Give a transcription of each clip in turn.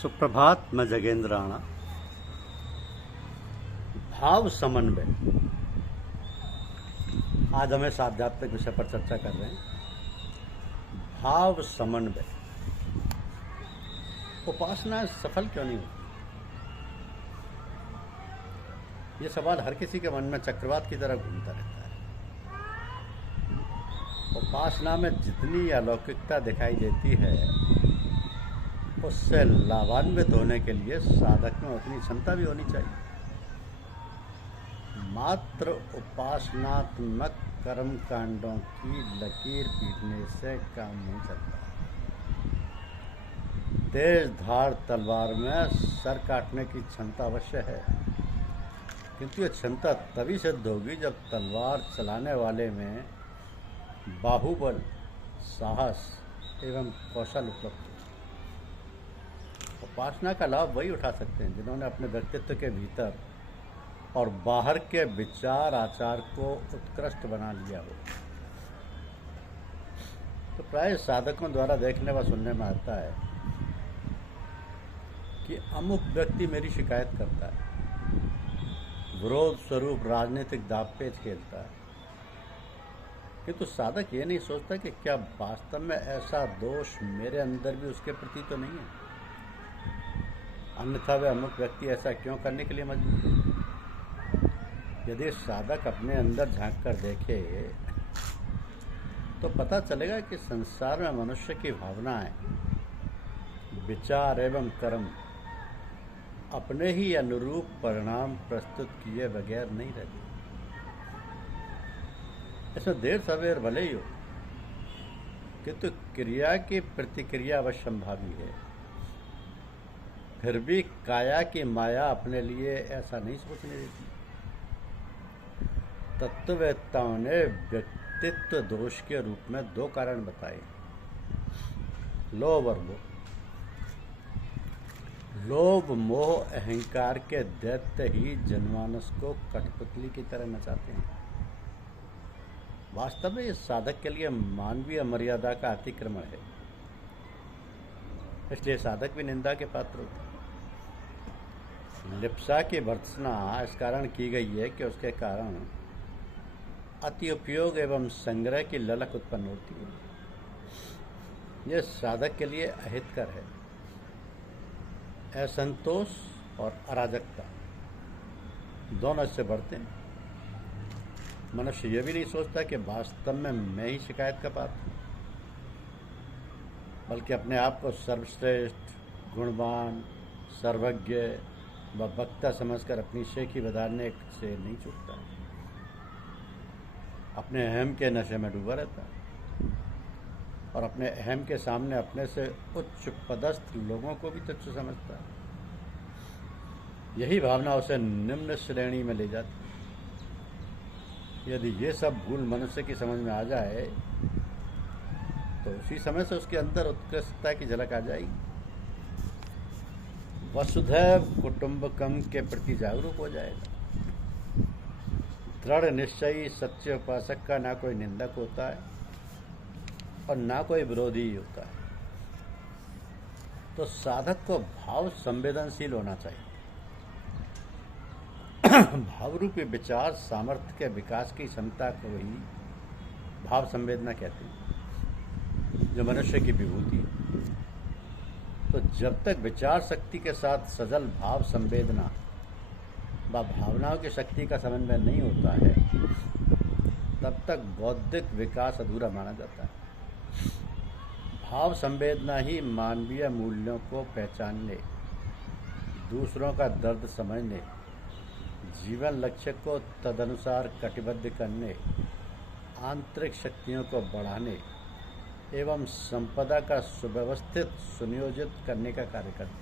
सुप्रभात। मैं जगेंद्र राणा। भाव समन्वय, आज हम इस आध्यात्मिक विषय पर चर्चा कर रहे हैं। भाव समन्वय, उपासना सफल क्यों नहीं होती? ये सवाल हर किसी के मन में चक्रवात की तरह घूमता रहता है। उपासना में जितनी अलौकिकता दिखाई देती है, उससे लाभान्वित होने के लिए साधक में उतनी क्षमता भी होनी चाहिए। मात्र उपासनात्मक कर्म कांडों की लकीर पीटने से काम नहीं चलता। तेज धार तलवार में सर काटने की क्षमता अवश्य है, किंतु ये क्षमता तभी सिद्ध होगी जब तलवार चलाने वाले में बाहुबल, साहस एवं कौशल उपलब्ध हो। उपासना का लाभ वही उठा सकते हैं जिन्होंने अपने व्यक्तित्व के भीतर और बाहर के विचार आचार को उत्कृष्ट बना लिया हो। तो प्राय साधकों द्वारा देखने व सुनने में आता है कि अमुक व्यक्ति मेरी शिकायत करता है, विरोध स्वरूप राजनीतिक दांवपेच खेलता है, किंतु साधक ये नहीं सोचता कि क्या वास्तव में ऐसा दोष मेरे अंदर भी उसके प्रति तो नहीं है, अन्यथा वह अमुक व्यक्ति ऐसा क्यों करने के लिए मजबूर है। यदि साधक अपने अंदर झांक कर देखे तो पता चलेगा कि संसार में मनुष्य की भावनाएं, विचार एवं कर्म अपने ही अनुरूप परिणाम प्रस्तुत किए बगैर नहीं रहते। इसमें देर सवेर भले ही हो, किंतु क्रिया की प्रतिक्रिया अवश्य संभावी है। फिर भी काया की माया अपने लिए ऐसा नहीं सोचने देती। तत्ववेत्ताओं ने व्यक्तित्व दोष के रूप में दो कारण बताए, लोभ और मोह। लोभ मोह अहंकार के दैत्य ही जनमानस को कठपुतली की तरह नचाते हैं। वास्तव में इस साधक के लिए मानवीय मर्यादा का अतिक्रमण है, इसलिए साधक भी निंदा के पात्र होते हैं। लिप्सा की भर्त्सना इस कारण की गई है कि उसके कारण अति उपयोग एवं संग्रह की ललक उत्पन्न होती है। यह साधक के लिए अहितकर है। असंतोष और अराजकता दोनों इससे बढ़ते हैं। मनुष्य यह भी नहीं सोचता कि वास्तव में मैं ही शिकायत का पात्र हूँ, बल्कि अपने आप को सर्वश्रेष्ठ, गुणवान, सर्वज्ञ व वक्ता समझकर अपनी शेखी बधारने से नहीं चूकता। अपने अहम के नशे में डूबा रहता है और अपने अहम के सामने अपने से उच्च पदस्थ लोगों को भी तुच्छ समझता है। यही भावना उसे निम्न श्रेणी में ले जाती है। यदि ये सब भूल मनुष्य की समझ में आ जाए तो उसी समय से उसके अंदर उत्कृष्टता की झलक आ जाएगी। वसुधैव कुटुंबकम के प्रति जागरूक हो जाएगा। दृढ़ निश्चयी सच्चे उपासक का ना कोई निंदक होता है और ना कोई विरोधी होता है। तो साधक को भाव संवेदनशील होना चाहिए। भावरूपी विचार सामर्थ्य के विकास की क्षमता को ही भाव संवेदना कहते हैं, जो मनुष्य की विभूति है। तो जब तक विचार शक्ति के साथ सजल भाव संवेदना व भावनाओं की शक्ति का समन्वय नहीं होता है, तब तक बौद्धिक विकास अधूरा माना जाता है। भाव संवेदना ही मानवीय मूल्यों को पहचानने, दूसरों का दर्द समझने, जीवन लक्ष्य को तदनुसार कटिबद्ध करने, आंतरिक शक्तियों को बढ़ाने एवं संपदा का सुव्यवस्थित सुनियोजित करने का कार्य करती है।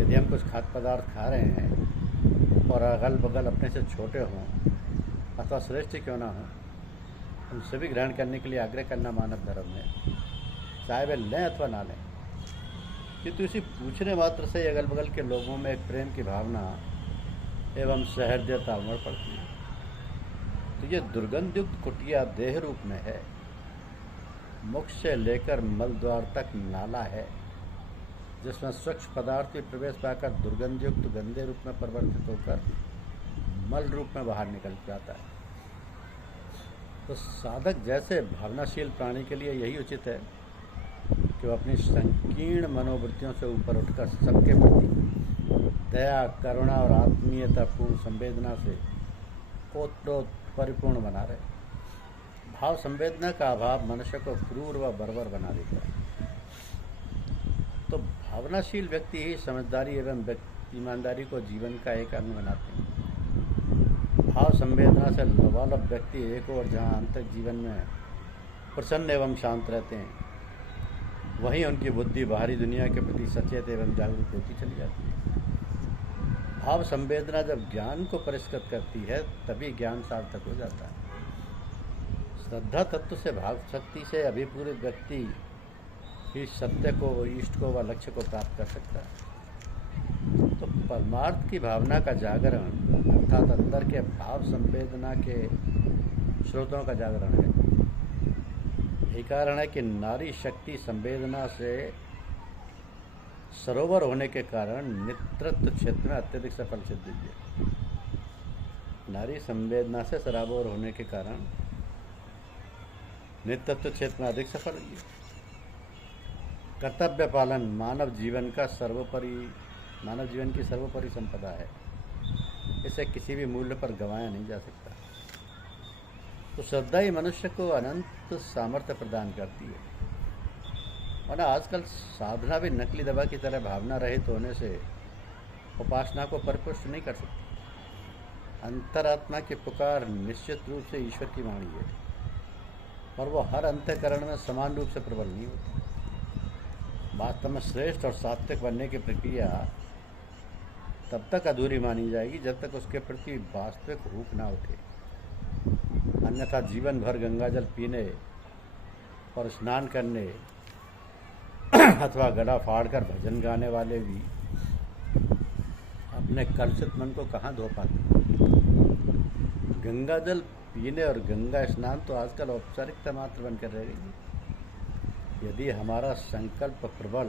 यदि हम कुछ खाद्य पदार्थ खा रहे हैं और अगल बगल अपने से छोटे हों अथवा श्रेष्ठ क्यों ना हो, उनसे भी ग्रहण करने के लिए आग्रह करना मानव धर्म है, चाहे वे लें अथवा ना लें। किंतु इसी पूछने मात्र से अगल बगल के लोगों में एक प्रेम की भावना एवं सहृदयता उमड़ पड़ती है। तो ये दुर्गंधयुक्त कुटिया देह रूप में है, मुख से लेकर मल द्वार तक नाला है, जिसमें स्वच्छ पदार्थ भी प्रवेश पाकर दुर्गंधयुक्त गंदे रूप में परिवर्तित होकर मल रूप में बाहर निकल जाता है। तो साधक जैसे भावनाशील प्राणी के लिए यही उचित है कि वो अपनी संकीर्ण मनोवृत्तियों से ऊपर उठकर सबके प्रति दया, करुणा और आत्मीयतापूर्ण संवेदना से ओतप्रोत परिपूर्ण बना रहे। भाव संवेदना का अभाव मनुष्य को क्रूर व बर्बर बना देता है। तो भावनाशील व्यक्ति ही समझदारी एवं ईमानदारी को जीवन का एक अंग बनाते हैं। भाव संवेदना से लबालब व्यक्ति एक और जहाँ आंतरिक जीवन में प्रसन्न एवं शांत रहते हैं, वहीं उनकी बुद्धि बाहरी दुनिया के प्रति सचेत एवं जागरूक होती चली जाती है। भाव संवेदना जब ज्ञान को परिष्कृत करती है तभी ज्ञान सार्थक हो जाता है। श्रद्धा तत्व से भाव शक्ति से अभिपूरित व्यक्ति ही सत्य को, इष्ट को व लक्ष्य को प्राप्त कर सकता है। तो परमार्थ की भावना का जागरण अर्थात अंदर के भाव संवेदना के स्रोतों का जागरण है। यही कारण है कि नारी शक्ति संवेदना से सरोवर होने के कारण नेतृत्व क्षेत्र में अत्यधिक सफल सिद्ध हुई है। नारी संवेदना से सरोवर होने के कारण नेतृत्व क्षेत्र में अधिक सफल हुई है। कर्तव्य पालन मानव जीवन की सर्वोपरि संपदा है। इसे किसी भी मूल्य पर गंवाया नहीं जा सकता। तो श्रद्धा ही मनुष्य को अनंत सामर्थ्य प्रदान करती है। वरना आजकल साधना भी नकली दवा की तरह भावना रहित होने से उपासना को परिपुष्ट नहीं कर सकती। अंतरात्मा की पुकार निश्चित रूप से ईश्वर की वाणी है, पर वो हर अंतःकरण में समान रूप से प्रबल नहीं होती। वास्तव में श्रेष्ठ और सात्विक बनने की प्रक्रिया तब तक अधूरी मानी जाएगी जब तक उसके प्रति वास्तविक हुक ना उठे। अन्यथा जीवन भर गंगा जल पीने और स्नान करने अथवा गला फाड़कर भजन गाने वाले भी अपने कलुषित मन को कहाँ धो पाते। गंगा जल पीने और गंगा स्नान तो आजकल औपचारिकता मात्र बनकर रह गई। यदि हमारा संकल्प प्रबल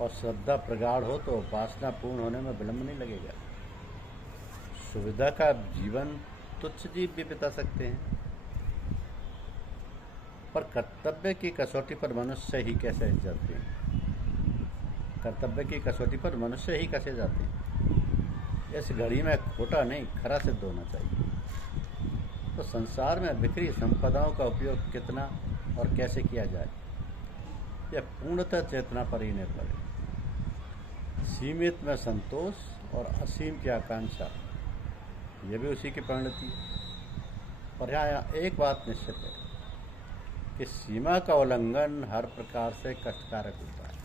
और श्रद्धा प्रगाढ़ हो तो उपासना पूर्ण होने में विलंब नहीं लगेगा। सुविधा का जीवन तुच्छ जीव भी बिता सकते हैं, पर कर्तव्य की कसौटी पर मनुष्य ही कैसे जाते हैं। कर्तव्य की कसौटी पर मनुष्य ही कैसे जाते हैं। इस घड़ी में खोटा नहीं खरा सिद्ध होना चाहिए। तो संसार में बिखरी संपदाओं का उपयोग कितना और कैसे किया जाए, यह पूर्णतः चेतना पर ही निर्भर है। सीमित में संतोष और असीम की आकांक्षा, यह भी उसी की परिणति है। पर यहाँ एक बात निश्चित है कि सीमा का उल्लंघन हर प्रकार से कष्टकारक होता है।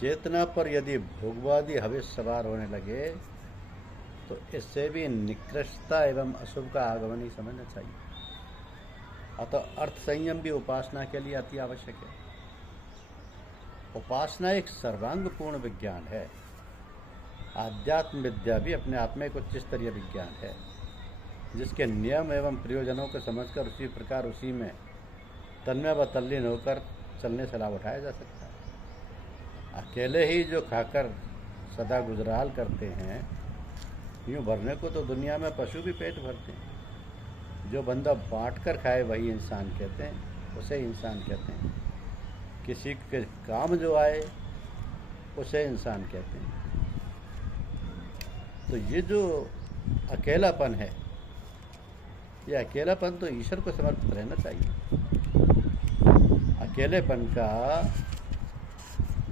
चेतना पर यदि भोगवादी हविष्य सवार होने लगे तो इससे भी निकृष्टता एवं अशुभ का आगमन ही समझना चाहिए। अतः अर्थ संयम भी उपासना के लिए अति आवश्यक है। उपासना एक सर्वांगपूर्ण विज्ञान है। आध्यात्म विद्या भी अपने आप में एक उच्च स्तरीय विज्ञान है, जिसके नियम एवं प्रयोजनों को समझकर उसी प्रकार उसी में तन्मय व तल्लीन होकर चलने से लाभ उठाया जा सकता है। अकेले ही जो खाकर सदा गुजराल करते हैं, यूँ भरने को तो दुनिया में पशु भी पेट भरते हैं। जो बंदा बांट कर खाए वही इंसान कहते हैं, उसे इंसान कहते हैं। किसी के काम जो आए उसे इंसान कहते हैं। तो ये जो अकेलापन है, ये अकेलापन तो ईश्वर को समर्पित रहना चाहिए। अकेलेपन का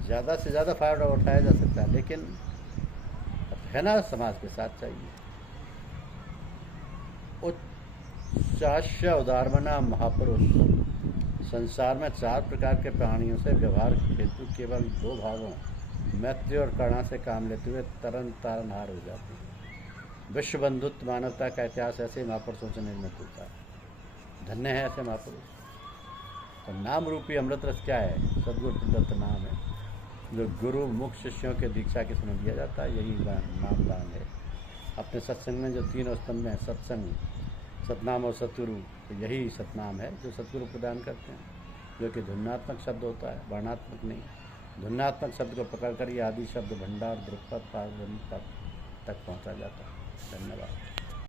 ज़्यादा से ज़्यादा फायदा उठाया जा सकता है, लेकिन रहना समाज के साथ चाहिए। उच्चाश्य उदारमना महापुरुष संसार में 4 प्रकार के प्राणियों से व्यवहार हेतु केवल 2 भावों मैत्री और करुणा से काम लेते हुए तरन तारनहार हो जाते हैं। विश्व बंधुत्व मानवता का इतिहास ऐसे महापुरुषों से निर्मित होता है। धन्य है ऐसे महापुरुष। तो नाम रूपी अमृत रस क्या है? सद्गुरु प्रदत्त नाम है, जो गुरु मुख शिष्यों के दीक्षा के समय दिया जाता है। यही नाम दान है। अपने सत्संग में जो 3 स्तंभ हैं, सत्संग, सतनाम और सतगुरु, तो यही सतनाम है जो सतगुरु प्रदान करते हैं, जो कि ध्वन्यात्मक शब्द होता है, वर्णात्मक नहीं। ध्वन्यात्मक शब्द को पकड़कर ये आदि शब्द भंडार द्रुपद पारब्रह्म तक पहुंचा जाता है। धन्यवाद।